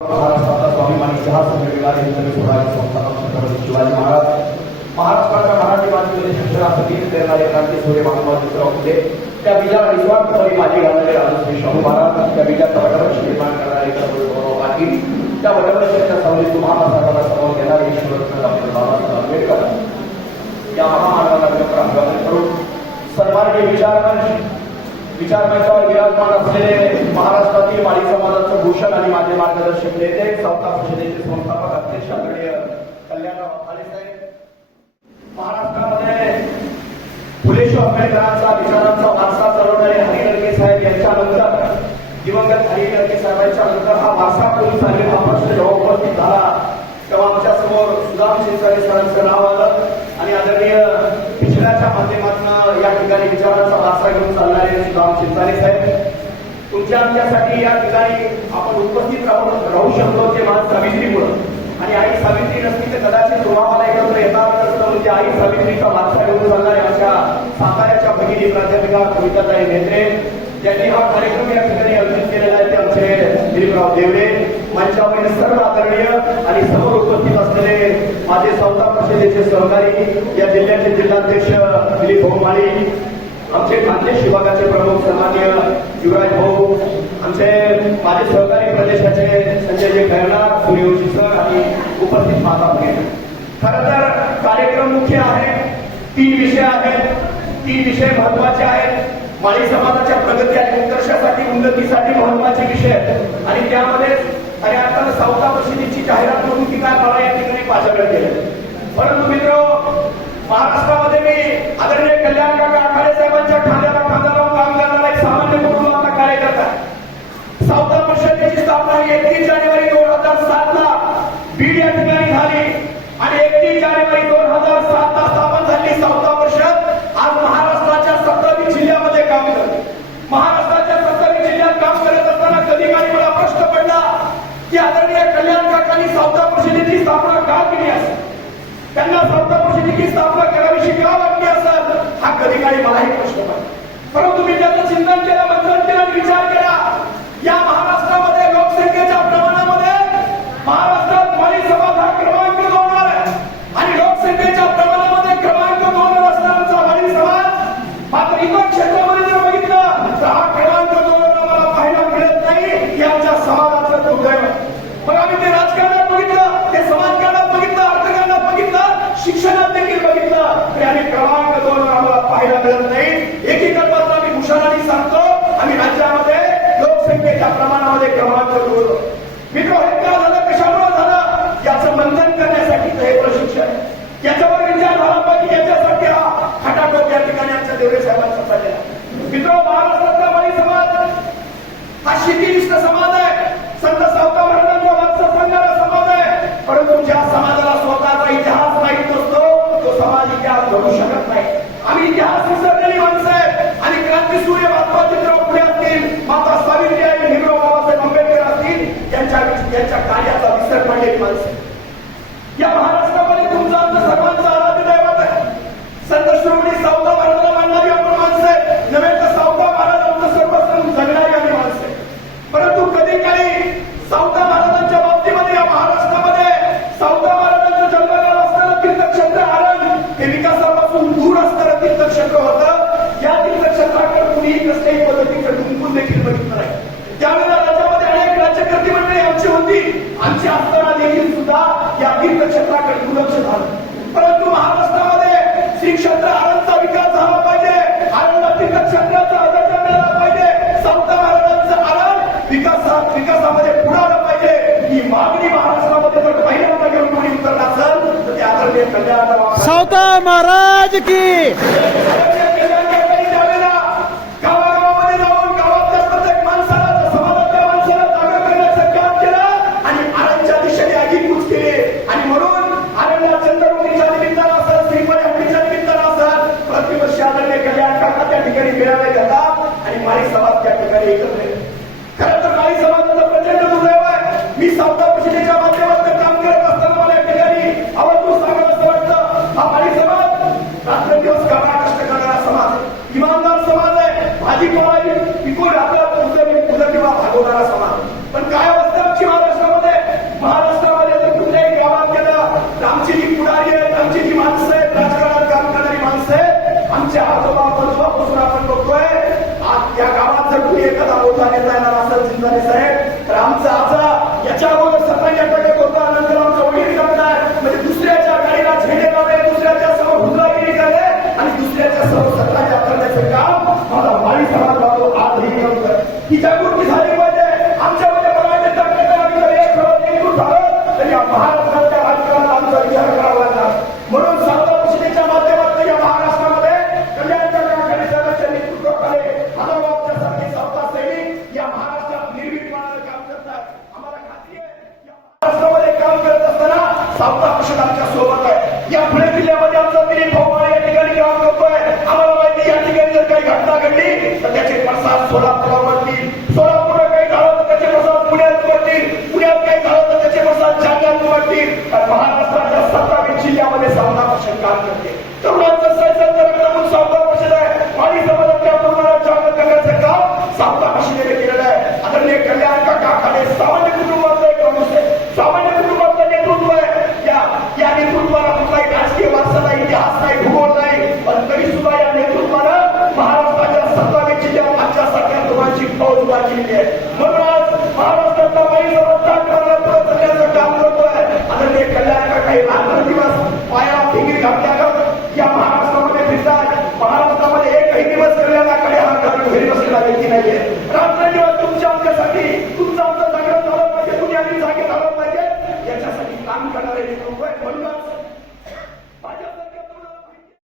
महाराष्ट्राचा स्वाभिमानी इतिहास घडविला हिंदवी स्वराज्य संस्थापक छत्रपती शिवाजी महाराज महाराष्ट्राच्या मराठी मातीमध्ये शिक्षणाचं बीज देणारे क्रांती सूर्य महात्मा ज्योतिराव फुले त्या बीजाला निस्वार्थपणे माझी घालणारे राजश्री शाहू महाराज त्या बीजाचा वटवृक्ष निर्माण करणारे गौरव पाटील त्या वटवृक्षाच्या सावलीत महाराष्ट्राला समोर घेणारे ईश्वरत्न डॉक्टर बाबासाहेब आंबेडकर या महामानवाला अभिवादन करून सन्माननीय विचारमंच विचारमंचावर विराजमान असलेले महाराष्ट्रातील माळी समाजाचं भूषण आणि माझे मार्गदर्शक नेते सावता परिषदेचे संस्थापक अध्यक्ष आदरणीय कल्याणराव आले साहेब. महाराष्ट्रामध्ये फुलेश्वर आंबेडकरांचा विचारांचा वारसा चालवणारे हरी लडके साहेब यांच्यानंतर दिवंगत हरी लडके साहेबांच्या नंतर हा वारसा पोलीस आणि हा प्रश्न जेव्हा उपस्थित झाला तेव्हा आमच्यासमोर सुदाम शिरसारे सरांचं नाव आलं आणि आदरणीय पिछल्याच्या माध्यमातून या ठिकाणी विचारांचा वारसा घेऊन चालणारे साहेब तुमच्या आमच्यासाठी या ठिकाणी आपण उपस्थित राहून राहू शकलो ते मला सावित्रीमुळं. आणि आई सावित्री नसती तर कदाचित तुम्हाला एकत्र येणार नसतं म्हणजे आई सावित्रीचा वारसा घेऊन चालणारे आमच्या साताऱ्याच्या भगिनी प्राध्यापिका कविताताई नेत्रे ज्यांनी हा कार्यक्रम या ठिकाणी आयोजित केलेला आहे ते आमचे दिलीपराव देवडे मंचावरील सर्व आदरणीय आणि समोर उपस्थित असलेले माझे संस्था परिषदेचे सहकारी या जिल्ह्याचे जिल्हाध्यक्ष दिलीप भाऊ माळी आमचे खानदेश विभागाचे प्रमुख सन्मान्य युवराज भाऊ आमचे माझे सहकारी प्रदेशाचे संजयजी खैरना सूर्यवंशी सर आणि उपस्थित माता भगिनी खर तर कार्यक्रम मुख्य आहे तीन विषय आहेत तीन विषय महत्त्वाचे आहेत. माळी समाजाच्या प्रगती आणि उत्कर्षासाठी उन्नतीसाठी महत्त्वाचे विषय आहेत. आणि त्यामध्ये आणि आता सावता परिषदेची जाहिरात म्हणून ती काय मला या ठिकाणी पाचारण केलं. परंतु मित्र महाराष्ट्रामध्ये हजार सात ला स्थापन झाली सावता परिषद आज महाराष्ट्राच्या सत्तावीस जिल्ह्यामध्ये काम करते महाराष्ट्राच्या सत्तावीस जिल्ह्यात काम करत असताना कधी काही मला प्रश्न पडला की आदरणीय कल्याण काकांनी सावता परिषदेची स्थापना का केली असेल? त्यांना सावता परिषदेची स्थापना करावीशी का वाटली असेल? हा कधी काही मलाही प्रश्न पडला. परंतु मी त्याचं चिंतन केलं मंथन केलं विचार केला तीर्थक्षेत्राकडे कुणीही कसल्याही पद्धतीचं डुंकून देखील बघितलं नाही. त्यावेळेला राज्यामध्ये अनेक राज्यकर्ती मंडळी आमची होती. आमची असताना देखील सुद्धा या तीर्थक्षेत्राकडे दुर्लक्ष झालं. परंतु महाराष्ट्रामध्ये श्री क्षेत्र आनंदचा विकास झाला पाहिजे. आनंद तीर्थक्षेत्राचा दर्जा मिळाला पाहिजे. संत महाराजांचा आनंद विकास विकासामध्ये पुढे आला पाहिजे. ही मागणी महाराष्ट्रामध्ये जर पहिल्यांदा घेऊन कोणी उतरला असेल तर त्या कल्याण सावता महाराज की आपण बघतोय आज या गावात जर कुणी एखादा मोठा नेता येणार असेल जिल्हा आहे असताना सावधा आमच्यासोबत आहे. या पुणे जिल्ह्यामध्ये आमचा दिलीप भाऊ या ठिकाणी काम करतोय. आम्हाला माहिती या ठिकाणी जर काही घटना घडली तर त्याचे प्रसाद सोलापूरला पडतील सोलापूर काही झालं तर त्याचे प्रसाद पुण्यात पडतील पुण्यात काही झालं तर त्याचे प्रसाद जालन्यात पडतील आणि महाराष्ट्राच्या सत्तावीस जिल्ह्यामध्ये सावधा कृषक काम करते? तरुणांचं सैसंग रक्तमून सावधा परिषद आहे? वाणी समाजाच्या तरुणाला जागृत करण्याचं काम सावधा फौज उभा केलेली आहे